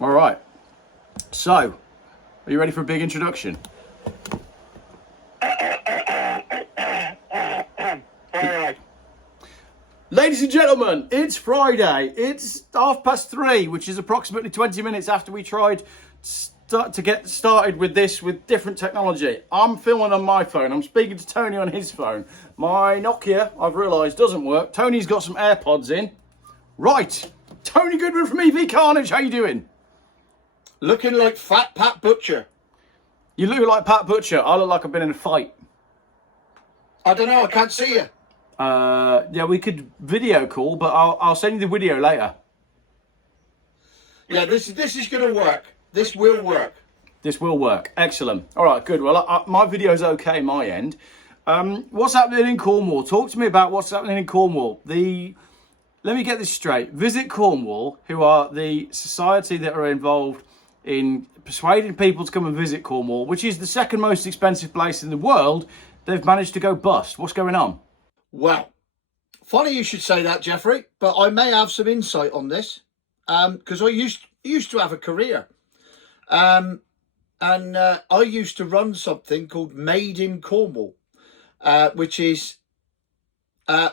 All right. So, are you ready for a big introduction? Ladies and gentlemen, it's Friday. It's 3:30, which is approximately 20 minutes after we tried to get started with this with different technology. I'm filming on my phone. I'm speaking to Tony on his phone. My Nokia, I've realised, doesn't work. Tony's got some AirPods in. Right. Tony Goodman from EV Carnage. How you doing? Looking like Fat Pat Butcher. You look like Pat Butcher. I look like I've been in a fight. I don't know. I can't see you. Yeah, we could video call, but I'll send you the video later. Yeah, this is going to work. This will work. This will work. Excellent. All right, good. Well, my video's okay, my end. What's happening in Cornwall? Talk to me about what's happening in Cornwall. Let me get this straight. Visit Cornwall, who are the society that are involved in persuading people to come and visit Cornwall, which is the second most expensive place in the world. They've managed to go bust. What's going on? Well, funny you should say that, Jeffrey, but I may have some insight on this because I used to have a career. I used to run something called Made in Cornwall, which is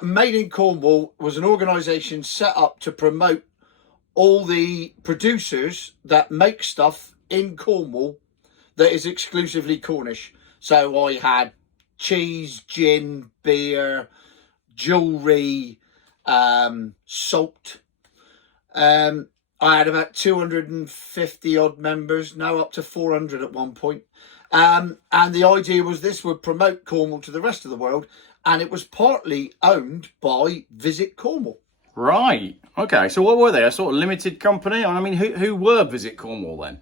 Made in Cornwall was an organisation set up to promote all the producers that make stuff in Cornwall that is exclusively Cornish. So I had cheese, gin, beer, jewellery, salt. I had about 250 odd members, now up to 400 at one point. And the idea was this would promote Cornwall to the rest of the world. And it was partly owned by Visit Cornwall. Right. Okay. So what were they? A sort of limited company? I mean, who were Visit Cornwall then?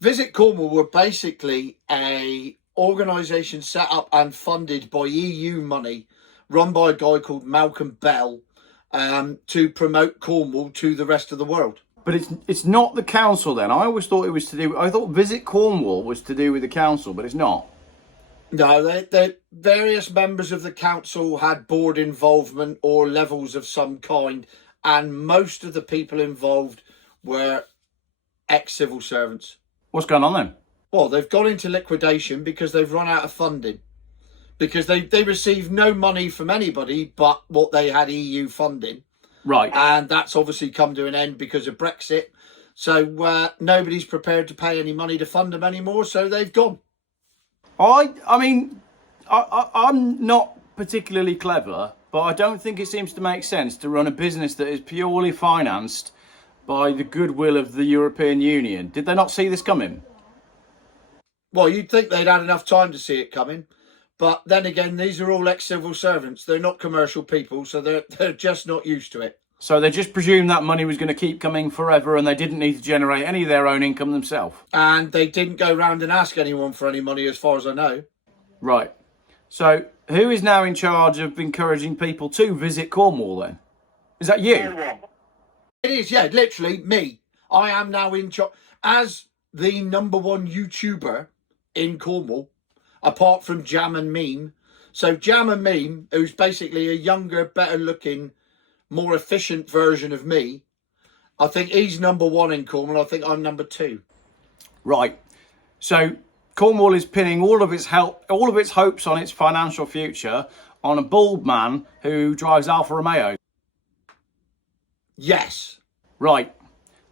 Visit Cornwall were basically a organisation set up and funded by EU money, run by a guy called Malcolm Bell, to promote Cornwall to the rest of the world. But it's not the council then. I always thought it was to do. I thought Visit Cornwall was to do with the council, but it's not. No, they various members of the council had board involvement or levels of some kind, and most of the people involved were ex-civil servants. What's going on then? Well, they've gone into liquidation because they've run out of funding. Because they received no money from anybody but what they had EU funding. Right. And that's obviously come to an end because of Brexit. So nobody's prepared to pay any money to fund them anymore, so they've gone. I mean, I'm not particularly clever, but I don't think it seems to make sense to run a business that is purely financed by the goodwill of the European Union. Did they not see this coming? Well, you'd think they'd had enough time to see it coming. But then again, these are all ex-civil servants. They're not commercial people, so they're just not used to it. So they just presumed that money was going to keep coming forever and they didn't need to generate any of their own income themselves. And they didn't go round and ask anyone for any money, as far as I know. Right. So who is now in charge of encouraging people to visit Cornwall then? Is that you? It is, yeah, literally me. I am now in charge as the number one YouTuber in Cornwall, apart from Jam and Meme. So Jam and Meme, who's basically a younger, better looking, more efficient version of me, I think he's number one in Cornwall. I think I'm number two. Right. So Cornwall is pinning all of its hopes on its financial future on a bald man who drives Alfa Romeo. Yes. Right.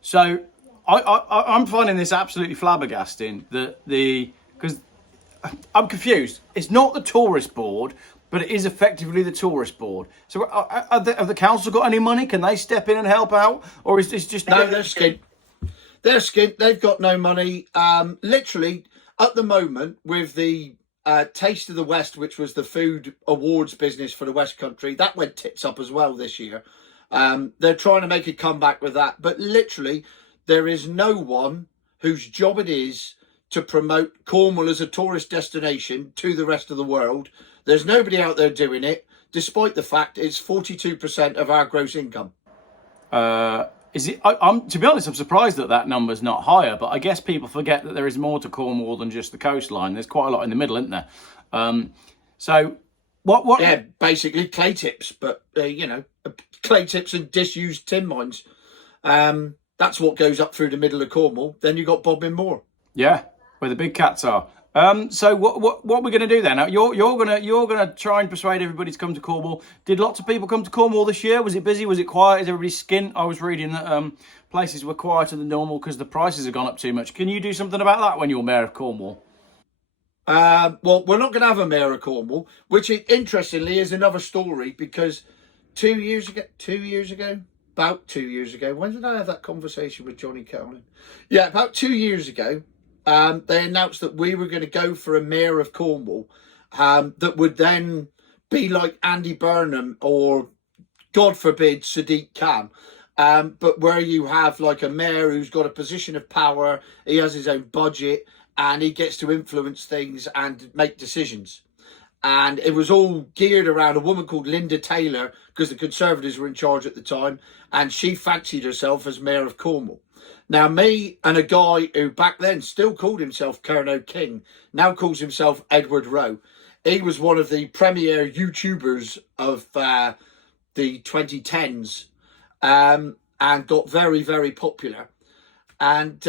So I'm finding this absolutely flabbergasting because I'm confused. It's not the tourist board, but it is effectively the tourist board. So have the council got any money? Can they step in and help out? Or is this just... No, they're skint. They're skint. They've got no money. Literally, at the moment, with the Taste of the West, which was the food awards business for the West Country, that went tits up as well this year. They're trying to make a comeback with that. But literally, there is no one whose job it is to promote Cornwall as a tourist destination to the rest of the world. There's nobody out there doing it, despite the fact it's 42% of our gross income. Is it? To be honest, I'm surprised that number's not higher. But I guess people forget that there is more to Cornwall than just the coastline. There's quite a lot in the middle, isn't there? So what? Yeah, basically clay tips, but clay tips and disused tin mines. That's what goes up through the middle of Cornwall. Then you got Bodmin Moor. Yeah, where the big cats are. So what we're going to do then? Now, you're gonna try and persuade everybody to come to Cornwall. Did lots of people come to Cornwall this year? Was it busy? Was it quiet? Is everybody skint? I was reading that places were quieter than normal because the prices have gone up too much. Can you do something about that when you're Mayor of Cornwall? Well, we're not going to have a Mayor of Cornwall, which interestingly is another story, because 2 years ago, about 2 years ago, when did I have that conversation with Johnny Cowan? Yeah, about 2 years ago, they announced that we were going to go for a Mayor of Cornwall that would then be like Andy Burnham or, God forbid, Sadiq Khan. But where you have like a mayor who's got a position of power, he has his own budget, and he gets to influence things and make decisions. And it was all geared around a woman called Linda Taylor, because the Conservatives were in charge at the time, and she fancied herself as Mayor of Cornwall. Now, me and a guy who back then still called himself Kerno King, now calls himself Edward Rowe. He was one of the premier YouTubers of the 2010s, and got very, very popular. And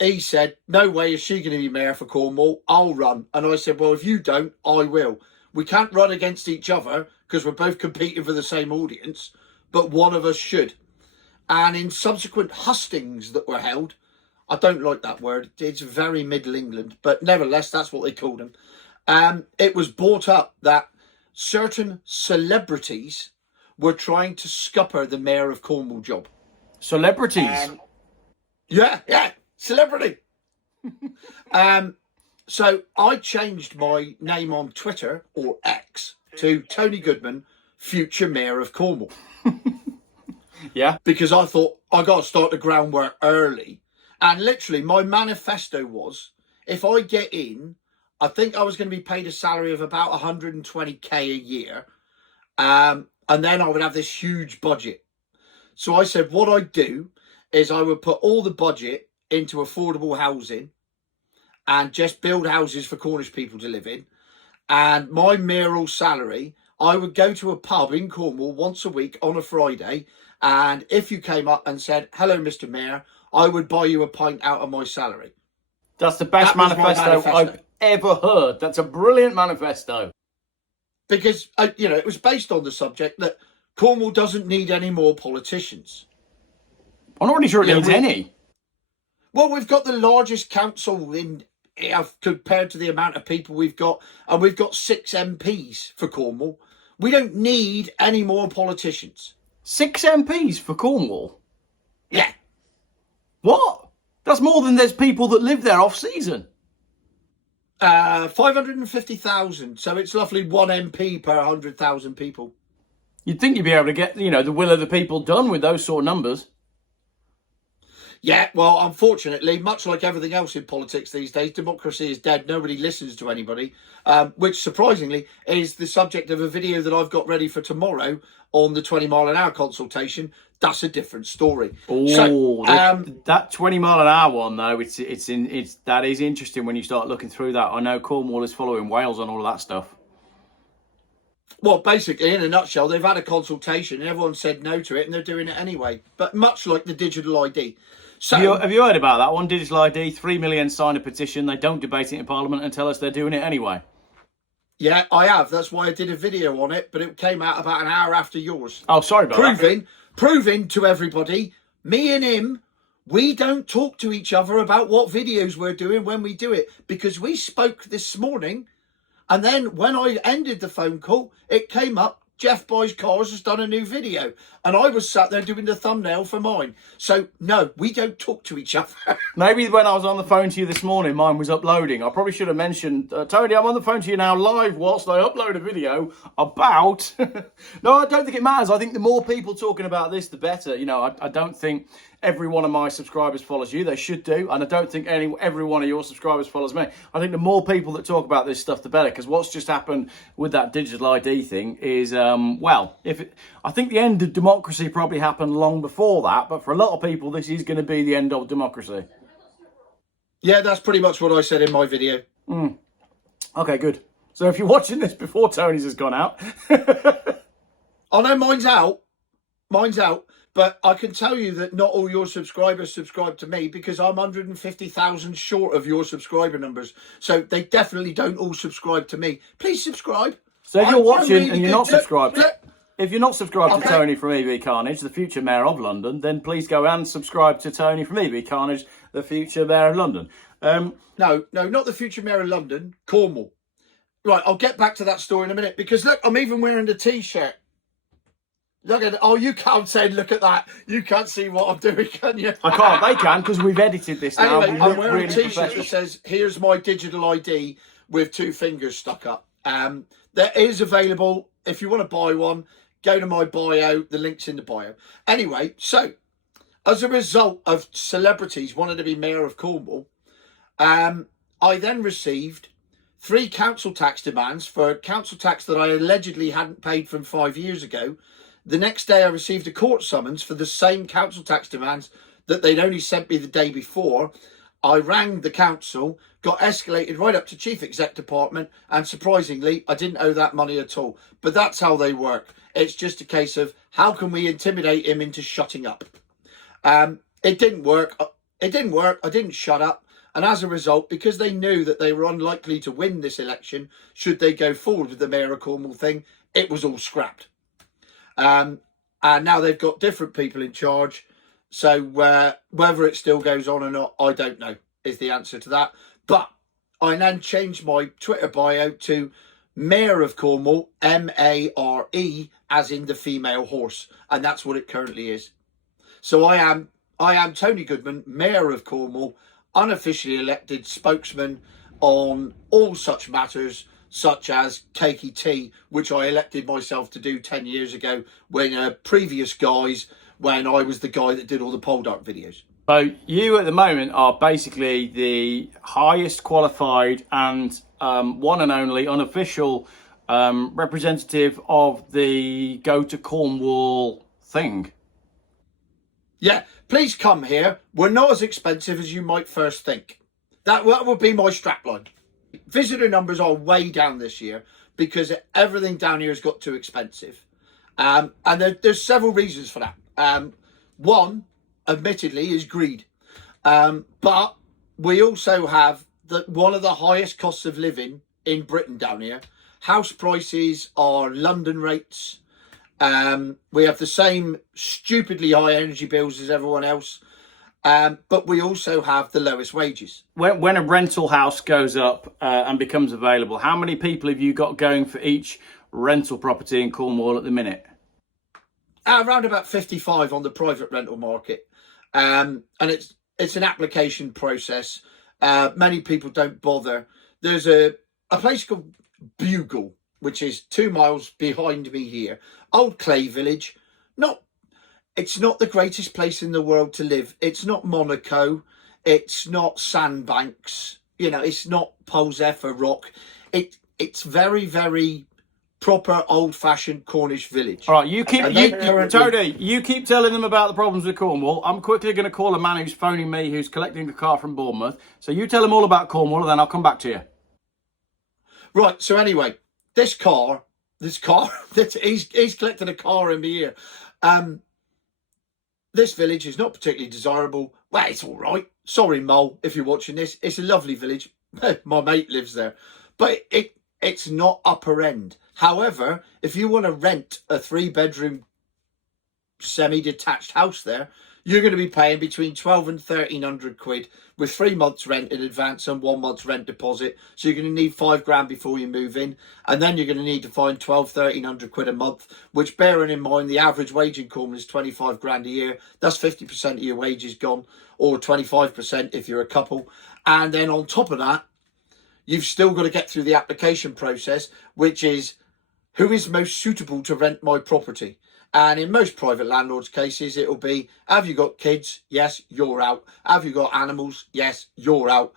he said, no way is she going to be mayor for Cornwall. I'll run. And I said, well, if you don't, I will. We can't run against each other because we're both competing for the same audience, but one of us should. And in subsequent hustings that were held, I don't like that word, it's very Middle England, but nevertheless, that's what they called them. It was brought up that certain celebrities were trying to scupper the Mayor of Cornwall job. Celebrities? Yeah, celebrity. So I changed my name on Twitter, or X, to Tony Goodman, future Mayor of Cornwall. Yeah. Because I thought I got to start the groundwork early. And literally my manifesto was, if I get in, I think I was going to be paid a salary of about 120k a year. And then I would have this huge budget. So I said what I'd do is I would put all the budget into affordable housing and just build houses for Cornish people to live in. And my mayoral salary, I would go to a pub in Cornwall once a week on a Friday. And if you came up and said, hello, Mr. Mayor, I would buy you a pint out of my salary. That's the best manifesto I've ever heard. That's a brilliant manifesto. Because, it was based on the subject that Cornwall doesn't need any more politicians. I'm not really sure it needs any. Well, we've got the largest council in compared to the amount of people we've got, and we've got 6 MPs for Cornwall. We don't need any more politicians. 6 MPs for Cornwall? Yeah. What? That's more than there's people that live there off season. 550,000. So it's roughly 1 MP per 100,000 people. You'd think you'd be able to get, the will of the people done with those sort of numbers. Yeah, well, unfortunately, much like everything else in politics these days, democracy is dead. Nobody listens to anybody, which surprisingly is the subject of a video that I've got ready for tomorrow on the 20-mile-an-hour consultation. That's a different story. Oh, so, that 20-mile-an-hour one though, that is interesting when you start looking through that. I know Cornwall is following Wales on all of that stuff. Well, basically, in a nutshell, they've had a consultation and everyone said no to it, and they're doing it anyway. But much like the digital ID. So, have you heard about that one? Digital ID, 3 million sign a petition. They don't debate it in Parliament and tell us they're doing it anyway. Yeah, I have. That's why I did a video on it, but it came out about an hour after yours. Oh, sorry about that. Proving to everybody, me and him, we don't talk to each other about what videos we're doing when we do it, because we spoke this morning, and then when I ended the phone call, it came up, Geoff Buys Cars has done a new video, and I was sat there doing the thumbnail for mine. So no, we don't talk to each other. Maybe when I was on the phone to you this morning, mine was uploading. I probably should have mentioned, Tony, I'm on the phone to you now live whilst I upload a video about... No, I don't think it matters. I think the more people talking about this, the better. I don't think every one of my subscribers follows you. They should do. And I don't think every one of your subscribers follows me. I think the more people that talk about this stuff, the better. Because what's just happened with that digital ID thing is, I think the end of democracy probably happened long before that. But for a lot of people, this is going to be the end of democracy. Yeah, that's pretty much what I said in my video. Okay, good. So if you're watching this before Tony's has gone out... Oh no, mine's out. But I can tell you that not all your subscribers subscribe to me, because I'm 150,000 short of your subscriber numbers. So they definitely don't all subscribe to me. Please subscribe. So if you're watching really and you're not subscribed, look, if you're not subscribed to okay. Tony from EV Carnage, the future Mayor of London, then please go and subscribe to Tony from EV Carnage, the future Mayor of London. No, not the future Mayor of London, Cornwall. Right, I'll get back to that story in a minute, because look, I'm even wearing the T-shirt. Look at it. Oh, you can't say, look at that. You can't see what I'm doing, can you? I can't, they can, because we've edited this now. Anyway, I'm wearing really a T-shirt that says, here's my digital ID with 2 fingers stuck up. That is available. If you want to buy one, go to my bio. The link's in the bio. Anyway, so as a result of celebrities wanting to be Mayor of Cornwall, I then received 3 council tax demands for council tax that I allegedly hadn't paid from 5 years ago. The next day I received a court summons for the same council tax demands that they'd only sent me the day before. I rang the council, got escalated right up to Chief Exec Department, and surprisingly, I didn't owe that money at all. But that's how they work. It's just a case of, how can we intimidate him into shutting up? It didn't work. I didn't shut up. And as a result, because they knew that they were unlikely to win this election, should they go forward with the Mayor of Cornwall thing, it was all scrapped. And now they've got different people in charge. So whether it still goes on or not, I don't know, is the answer to that. But I then changed my Twitter bio to Mare of Cornwall, M-A-R-E, as in the female horse. And that's what it currently is. So I am Tony Goodman, Mayor of Cornwall, unofficially elected spokesman on all such matters, such as KKT, which I elected myself to do 10 years ago when previous guys, when I was the guy that did all the pole dart videos. So you at the moment are basically the highest qualified and one and only unofficial representative of the Go to Cornwall thing. Yeah, please come here. We're not as expensive as you might first think. That would be my strapline. Visitor numbers are way down this year because everything down here has got too expensive. And there's several reasons for that. One, admittedly, is greed. But we also have one of the highest costs of living in Britain down here. House prices are London rates. We have the same stupidly high energy bills as everyone else. But we also have the lowest wages. When a rental house goes up and becomes available, how many people have you got going for each rental property in Cornwall at the minute? Around about 55 on the private rental market. And it's an application process. Many people don't bother. There's a place called Bugle, which is 2 miles behind me here. Old clay village. It's not the greatest place in the world to live. It's not Monaco. It's not Sandbanks. You know, it's not Polzefa Rock. It's very, very proper old-fashioned Cornish village. All right, Tony, you keep telling them about the problems with Cornwall. I'm quickly going to call a man who's phoning me, who's collecting the car from Bournemouth. So you tell them all about Cornwall, and then I'll come back to you. Right. So anyway, this car, he's collected a car in the year. This village is not particularly desirable. Well, it's all right. Sorry, Mole, if you're watching this. It's a lovely village. My mate lives there. But it's not upper end. However, if you want to rent a 3-bedroom semi-detached house there, you're going to be paying between 12 and 1,300 quid with 3 months rent in advance and 1 month's rent deposit. So you're going to need 5 grand before you move in. And then you're going to need to find 1,300 quid a month, which, bearing in mind the average wage in Cornwall is 25 grand a year. That's 50% of your wages gone, or 25% if you're a couple. And then on top of that, you've still got to get through the application process, which is, who is most suitable to rent my property? And in most private landlords' cases, it'll be, have you got kids? Yes, you're out. Have you got animals? Yes, you're out.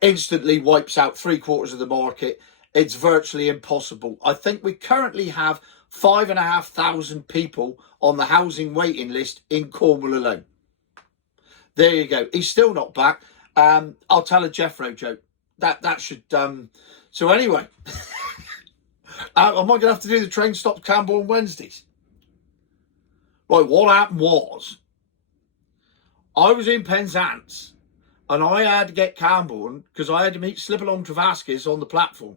Instantly wipes out 3/4 of the market. It's virtually impossible. I think we currently have 5,500 people on the housing waiting list in Cornwall alone. There you go. He's still not back. I'll tell a Jeffro joke. That should... So anyway, am I going to have to do the train stop Campbell on Wednesdays? Right, what happened was, I was in Penzance and I had to get Camborne because I had to meet Slip-along Travaskis on the platform.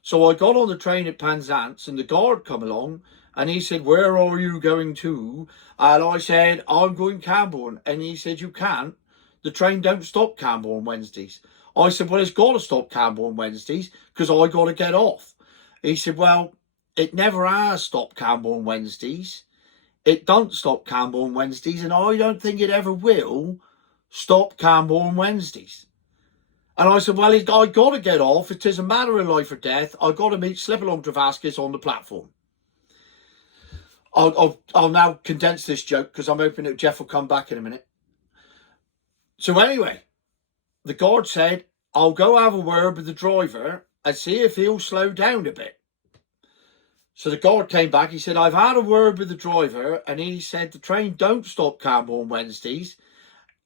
So I got on the train at Penzance and the guard come along and he said, where are you going to? And I said, I'm going Camborne. And he said, you can't. The train don't stop Camborne Wednesdays. I said, well, it's got to stop Camborne Wednesdays because I got to get off. He said, well, it never has stopped Camborne Wednesdays. It don't stop Camborne Wednesdays, and I don't think it ever will stop Camborne Wednesdays. And I said, well, I got to get off. It is a matter of life or death. I got to meet Slip-along Travaskis on the platform. I'll now condense this joke because I'm hoping that Geoff will come back in a minute. So anyway, the guard said, I'll go have a word with the driver and see if he'll slow down a bit. So the guard came back. He said, I've had a word with the driver and he said the train don't stop Camborne Wednesdays.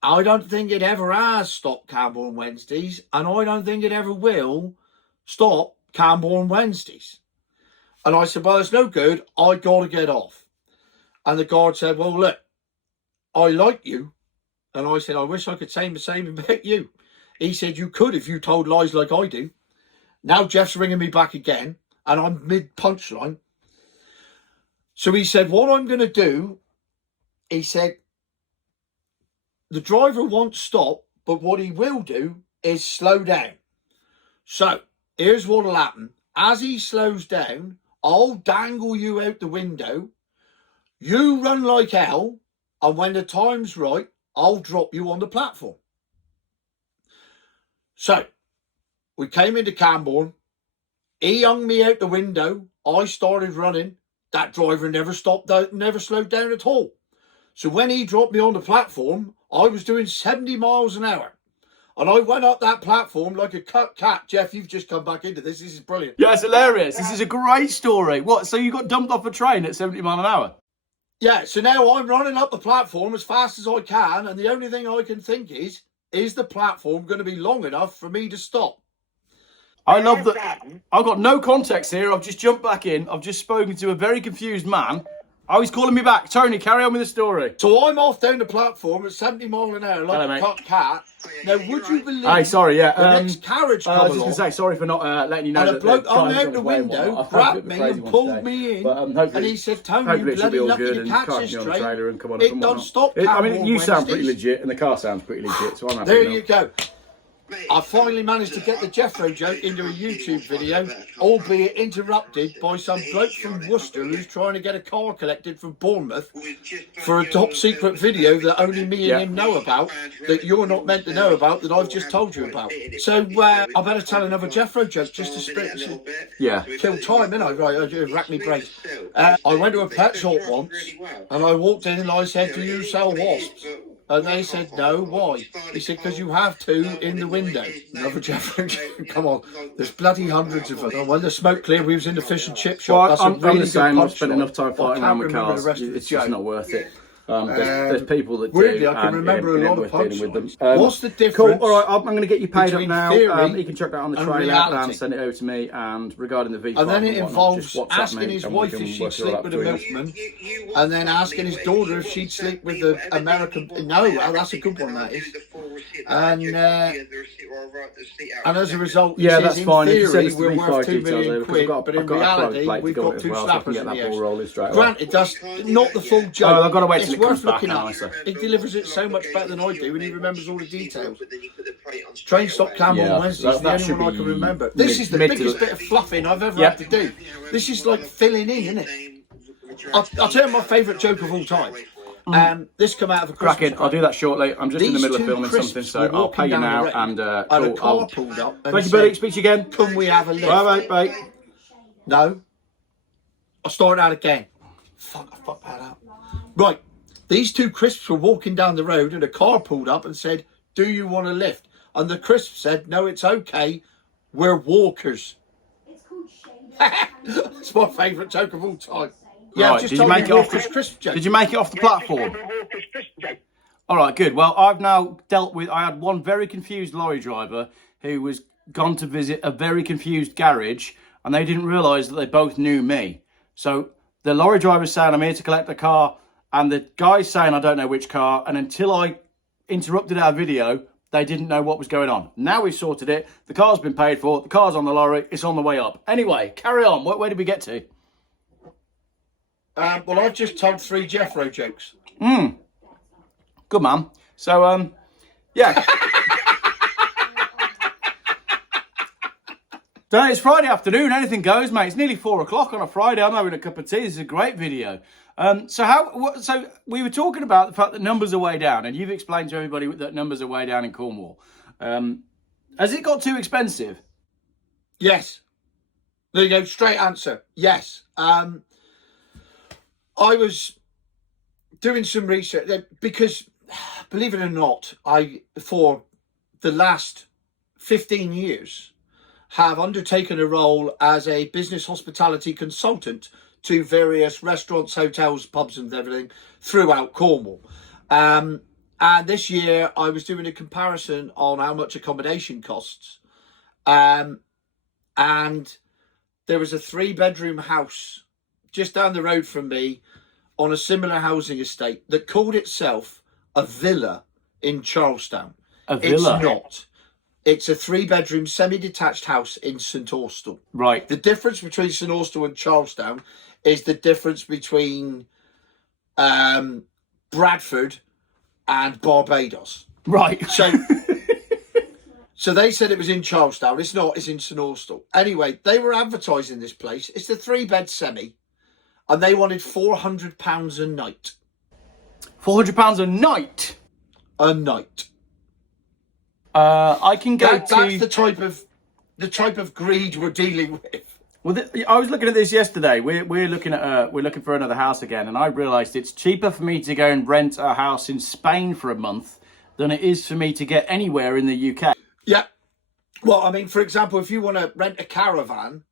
I don't think it ever has stopped Camborne Wednesdays, and I don't think it ever will stop Camborne Wednesdays. And I said, well, it's no good. I got to get off. And the guard said, well, look, I like you. And I said, I wish I could say the same about you. He said, you could if you told lies like I do. Now Geoff's ringing me back again, and I'm mid-punchline. So he said, what I'm going to do, he said, the driver won't stop, but what he will do is slow down. So here's what will happen. As he slows down, I'll dangle you out the window. You run like hell, and when the time's right, I'll drop you on the platform. So we came into Camborne. He hung me out the window. I started running. That driver never stopped, never slowed down at all. So when he dropped me on the platform, I was doing 70 miles an hour. And I went up that platform like a cut cat. Geoff, you've just come back into this. This is brilliant. Yeah, it's hilarious. This is a great story. What, so you got dumped off a train at 70 miles an hour? Yeah, so now I'm running up the platform as fast as I can. And the only thing I can think is the platform going to be long enough for me to stop? I love that. I've got no context here. I've just jumped back in. I've just spoken to a very confused man. Oh, he's calling me back. Tony, carry on with the story. So I'm off down the platform at 70 miles an hour like a cut cat. Now, would you believe the next carriage come along? I was just going to say, sorry for not letting you know. And a bloke hung out the window, grabbed me and pulled me in. And he said, Tony, you bloody lucky to catch this train. It don't stop. I mean, you sound pretty legit and the car sounds pretty legit, so I'm happy. There you go. I finally managed to get the Jeffro joke into a YouTube video, albeit interrupted by some bloke from Worcester who's trying to get a car collected from Bournemouth for a top secret video that only me and him know about, that you're not meant to know about, that I've just told you about. So I better tell another Jeffro joke just to kill time, innit? Right, I rack me brains. I went to a pet shop once and I walked in and I said, do you sell wasps? And they said, no, why? He said, because you have two in the window. Another Jeffrey, come on, there's bloody hundreds of them. And when the smoke cleared, we was in the fish and chip shop. Well, that's I'm a really the same. good I've spent enough time fighting around with cars. It's just not worth it. There's people that weirdly, do. I can remember a lot of punchlines. What's the difference? Cool. All right, I'm going to get you paid up now. Theory you can chuck that on the trailer and send it over to me. And regarding the V5, and then it involves asking his wife if she'd sleep with a milkman, and then asking his daughter if she'd sleep with the American. No, well, that's a good one. That is. And as a result, that's fine. In theory, we're worth £2 million quid, but in reality, we've got two slappers in the house. Granted, that's not the full joke. Oh, I've got to wait till it comes back. He delivers it so much better than I do, and he remembers all the details. Train stop Camborne Wednesday is the only one I can remember. This is the biggest bit of fluffing I've ever had to do. This is like filling in, isn't it? I'll tell you my favourite joke of all time. This come out of a Christmas cracking. I'll do that shortly. I'm just in the middle of filming something, so I'll pay you now. And a car pulled up. Thank you, buddy. Speak to you again. Can we have a lift? Bye, bye. No. I'll start out again. Fuck, I fucked that up. Right. These two crisps were walking down the road and a car pulled up and said, do you want a lift? And the crisp said, no, it's okay. We're walkers. It's called shame. It's my favourite joke of all time. Yeah, right, did you make it off Did you make it off the platform? All right, good. Well, I've now dealt with, I had one very confused lorry driver who was gone to visit a very confused garage and they didn't realise that they both knew me. So the lorry driver said, I'm here to collect a car and the guy's saying I don't know which car, and until I interrupted our video, they didn't know what was going on. Now we've sorted it. The car's been paid for. The car's on the lorry. It's on the way up. Anyway, carry on. Where did we get to? Well, I've just told 3 Jeffro jokes. Good man. So, yeah. So it's Friday afternoon. Anything goes, mate. It's nearly 4 o'clock on a Friday. I'm having a cup of tea. This is a great video. So we were talking about the fact that numbers are way down, and you've explained to everybody that numbers are way down in Cornwall. Has it got too expensive? Yes. There you go. Straight answer. Yes. I was doing some research because, believe it or not, for the last 15 years, have undertaken a role as a business hospitality consultant to various restaurants, hotels, pubs and everything throughout Cornwall. And this year I was doing a comparison on how much accommodation costs. And there was a 3-bedroom house just down the road from me on a similar housing estate that called itself a villa in Charlestown. A villa? It's not. It's a 3-bedroom semi-detached house in St Austell. Right. The difference between St Austell and Charlestown is the difference between Bradford and Barbados. Right. So they said it was in Charlestown. It's not. It's in St Austell. Anyway, they were advertising this place. It's a 3-bed semi, and they wanted £400 a night. £400 a night? A night. I can go to... That's the type of greed we're dealing with. Well, I was looking at this yesterday. We're looking for another house again, and I realised it's cheaper for me to go and rent a house in Spain for a month than it is for me to get anywhere in the UK. Yeah. Well, I mean, for example, if you want to rent a caravan,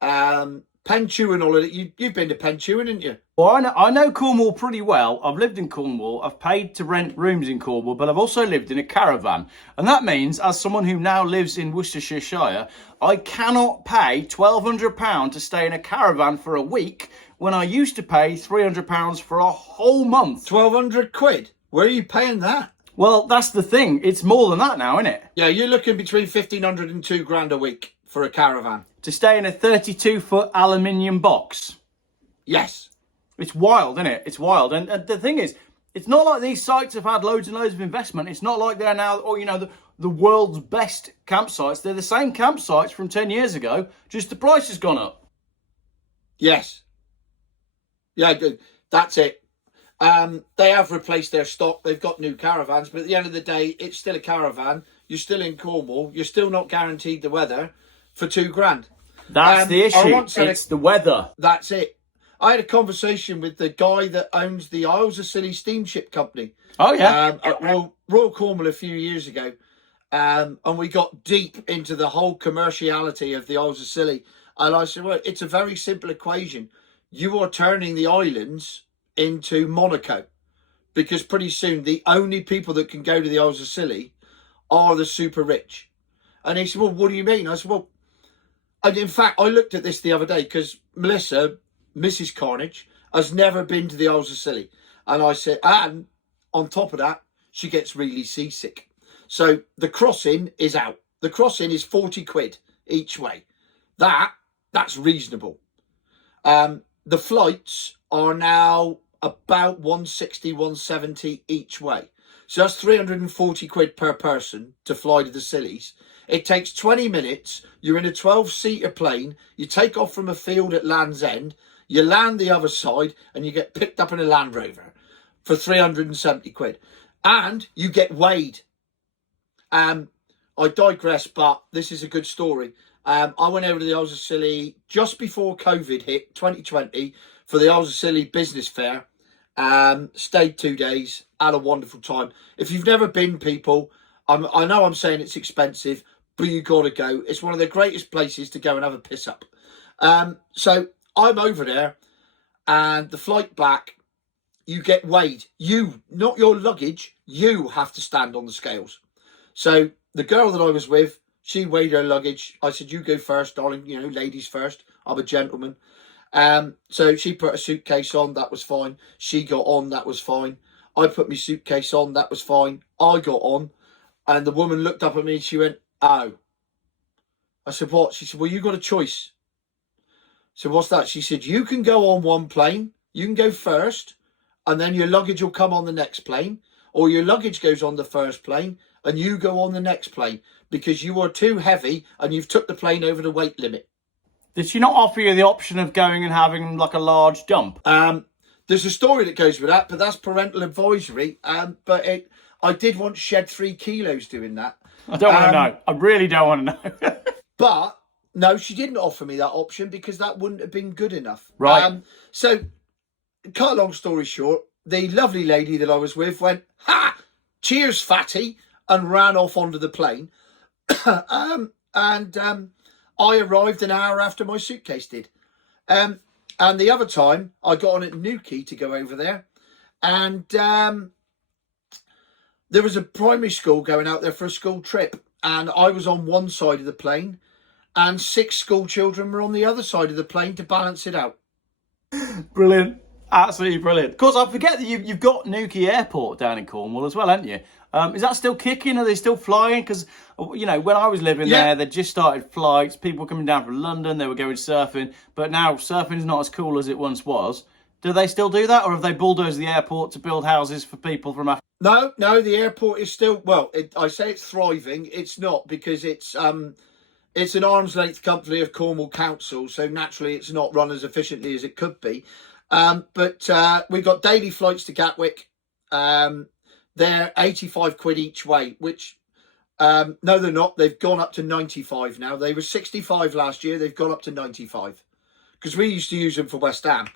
Penchew and all of it, you've been to Penchew, haven't you? Well, I know Cornwall pretty well. I've lived in Cornwall. I've paid to rent rooms in Cornwall, but I've also lived in a caravan. And that means, as someone who now lives in Worcestershire, I cannot pay £1,200 to stay in a caravan for a week when I used to pay £300 for a whole month. 1,200 quid? Where are you paying that? Well, that's the thing. It's more than that now, isn't it? Yeah, you're looking between 1,500 and £2,000 a week for a caravan. To stay in a 32-foot aluminium box. Yes. It's wild, isn't it? It's wild. And the thing is, it's not like these sites have had loads and loads of investment. It's not like they're now, or, the world's best campsites. They're the same campsites from 10 years ago, just the price has gone up. Yes. Yeah, that's it. They have replaced their stock. They've got new caravans, but at the end of the day, it's still a caravan. You're still in Cornwall. You're still not guaranteed the weather for £2,000. That's the issue. It's the weather. That's it. I had a conversation with the guy that owns the Isles of Scilly Steamship Company. Oh, yeah. At Royal Cornwall a few years ago. And we got deep into the whole commerciality of the Isles of Scilly. And I said, well, it's a very simple equation. You are turning the islands into Monaco. Because pretty soon, the only people that can go to the Isles of Scilly are the super rich. And he said, well, what do you mean? I said, well, and in fact, I looked at this the other day because Melissa, Mrs. Carnage, has never been to the Isles of Scilly. And I said, and on top of that, she gets really seasick. So the crossing is out. The crossing is 40 quid each way. That's reasonable. The flights are now about 160, 170 each way. So that's 340 quid per person to fly to the Scillies. It takes 20 minutes. You're in a 12-seater plane. You take off from a field at Land's End. You land the other side and you get picked up in a Land Rover for 370 quid. And you get weighed. I digress, but this is a good story. I went over to the Isles of Scilly just before COVID hit, 2020, for the Isles of Scilly Business Fair. Stayed 2 days, had a wonderful time. If you've never been, people, I know I'm saying it's expensive, but you got to go. It's one of the greatest places to go and have a piss up. So I'm over there, and the flight back, you get weighed. You, not your luggage, you have to stand on the scales. So the girl that I was with, she weighed her luggage. I said, you go first, darling, ladies first. I'm a gentleman. So she put a suitcase on, that was fine. She got on, that was fine. I put my suitcase on, that was fine. I got on, and the woman looked up at me and she went, "Oh." I said, "What?" She said, "Well, you got a choice." So what's that? She said, "You can go on one plane, you can go first, and then your luggage will come on the next plane, or your luggage goes on the first plane and you go on the next plane because you are too heavy and you've took the plane over the weight limit." Did she not offer you the option of going and having like a large dump? There's a story that goes with that, but that's parental advisory. I did once shed 3 kilos doing that. I don't want to know. I really don't want to know. But no, she didn't offer me that option because that wouldn't have been good enough. Right. So, cut a long story short, the lovely lady that I was with went, "Ha! Cheers, fatty," and ran off onto the plane. I arrived an hour after my suitcase did. And the other time, I got on at Newquay to go over there. And there was a primary school going out there for a school trip. And I was on one side of the plane. And 6 school children were on the other side of the plane to balance it out. Brilliant. Absolutely brilliant. Of course, I forget that you've got Newquay Airport down in Cornwall as well, haven't you? Is that still kicking? Are they still flying? Because, you know, when I was living there, they just started flights. People were coming down from London, they were going surfing. But now surfing is not as cool as it once was. Do they still do that? Or have they bulldozed the airport to build houses for people from Africa? No, the airport is still, well, I say it's thriving. It's not, because it's an arm's length company of Cornwall Council. So naturally, it's not run as efficiently as it could be. But we've got daily flights to Gatwick. They're 85 quid each way, which, no, they're not. They've gone up to 95 now. They were 65 last year. They've gone up to 95 because we used to use them for West Ham.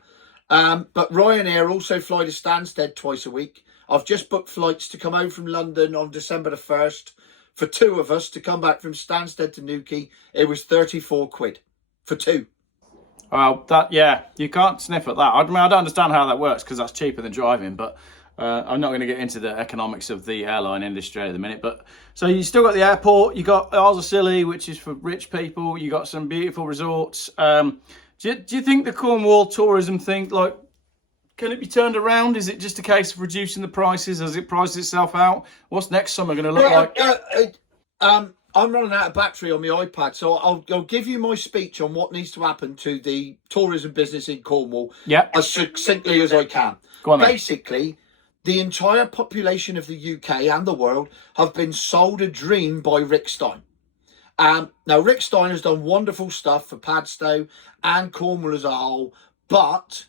But Ryanair also fly to Stansted twice a week. I've just booked flights to come home from London on December the 1st for 2 of us to come back from Stansted to Newquay. It was 34 quid for 2. Well, you can't sniff at that. I mean, I don't understand how that works because that's cheaper than driving, but I'm not going to get into the economics of the airline industry at the minute. But so you still got the airport, you got Isles of Scilly, which is for rich people. You got some beautiful resorts. Do you think the Cornwall tourism thing, like, can it be turned around? Is it just a case of reducing the prices? Has it priced itself out? What's next summer going to look like? I'm running out of battery on my iPad, so I'll give you my speech on what needs to happen to the tourism business in Cornwall as succinctly as I can. Go on, basically, the entire population of the UK and the world have been sold a dream by Rick Stein. Now, Rick Stein has done wonderful stuff for Padstow and Cornwall as a whole, but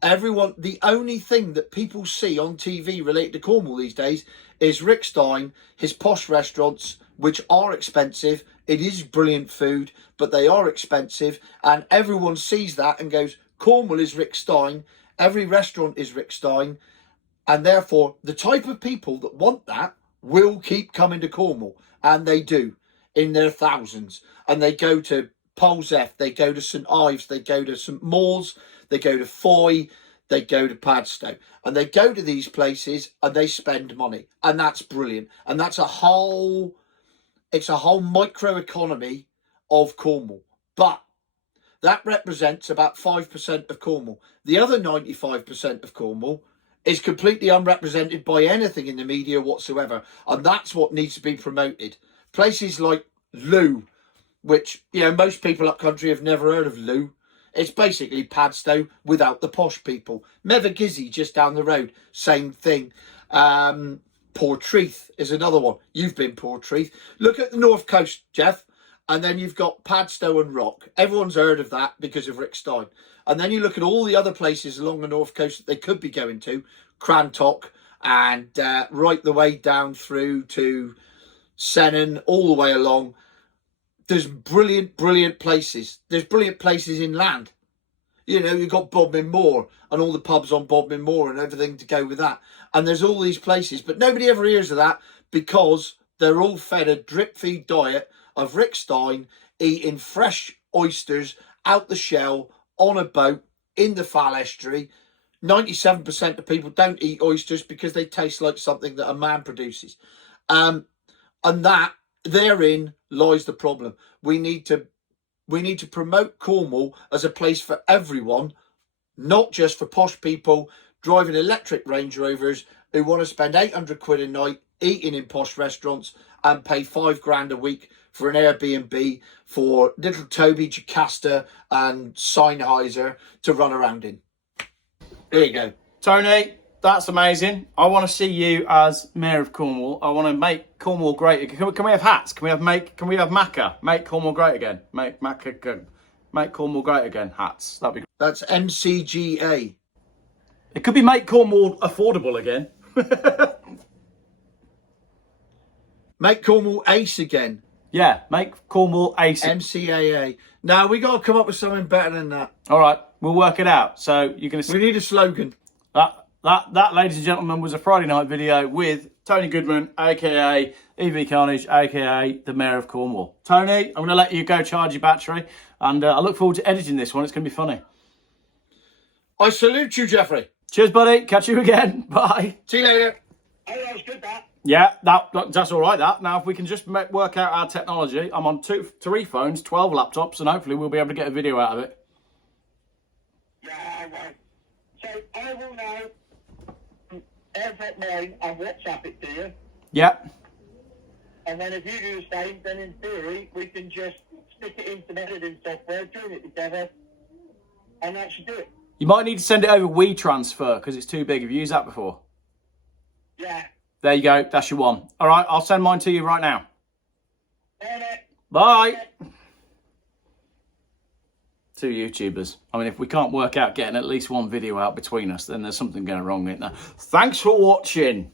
the only thing that people see on TV related to Cornwall these days is Rick Stein, his posh restaurants, which are expensive. It is brilliant food, but they are expensive. And everyone sees that and goes, Cornwall is Rick Stein. Every restaurant is Rick Stein. And therefore, the type of people that want that will keep coming to Cornwall. And they do, in their thousands. And they go to Polzeath, they go to St Ives, they go to St Maur's, they go to Foy, they go to Padstow. And they go to these places and they spend money. And that's brilliant. And that's it's a whole microeconomy of Cornwall. But that represents about 5% of Cornwall. The other 95% of Cornwall is completely unrepresented by anything in the media whatsoever. And that's what needs to be promoted. Places like Loo, which, most people up country have never heard of Loo. It's basically Padstow without the posh people. Mevagissey just down the road, same thing. Portreath is another one. You've been Portreath. Look at the North Coast, Geoff, and then you've got Padstow and Rock. Everyone's heard of that because of Rick Stein. And then you look at all the other places along the North Coast that they could be going to, Crantock, and right the way down through to Sennan, all the way along. There's brilliant places. There's brilliant places inland. You've got Bodmin Moor and all the pubs on Bodmin Moor and everything to go with that. And there's all these places, but nobody ever hears of that because they're all fed a drip feed diet of Rick Stein eating fresh oysters out the shell on a boat in the Fal Estuary. 97% of people don't eat oysters because they taste like something that a man produces. And that, therein lies the problem. We need to we need to promote Cornwall as a place for everyone, not just for posh people driving electric Range Rovers who want to spend 800 quid a night eating in posh restaurants and pay £5 a week for an Airbnb for little Toby, Jocasta and Sennheiser to run around in. There you go. Tony, that's amazing. I want to see you as Mayor of Cornwall. I want to make Cornwall great again. Can we have hats? Can we have Macca? Make Cornwall great again. Make Cornwall great again. Hats. That'd be great. That's MCGA. It could be make Cornwall affordable again. Make Cornwall ace again. Yeah, make Cornwall ace. MCAA. Now we got to come up with something better than that. All right, we'll work it out. So you're going to. We need a slogan. That, ladies and gentlemen, was a Friday night video with Tony Goodman, aka EV Carnage, aka the Mayor of Cornwall. Tony, I'm going to let you go charge your battery, and I look forward to editing this one. It's going to be funny. I salute you, Jeffrey. Cheers, buddy. Catch you again. Bye. See you later. Oh, that was good, that. Yeah, that's all right. That now, if we can just work out our technology, I'm on 3 phones, 12 laptops, and hopefully we'll be able to get a video out of it. Yeah, right. So I will now AirDrop mine and WhatsApp it to you. Yeah. And then if you do the same, then in theory we can just stick it into editing software, join it together, and actually do it. You might need to send it over WeTransfer because it's too big. Have you used that before? Yeah. There you go. That's your one. All right, I'll send mine to you right now. Bye. Bye. Two YouTubers. I mean, if we can't work out getting at least one video out between us, then there's something going wrong, isn't there? Thanks for watching.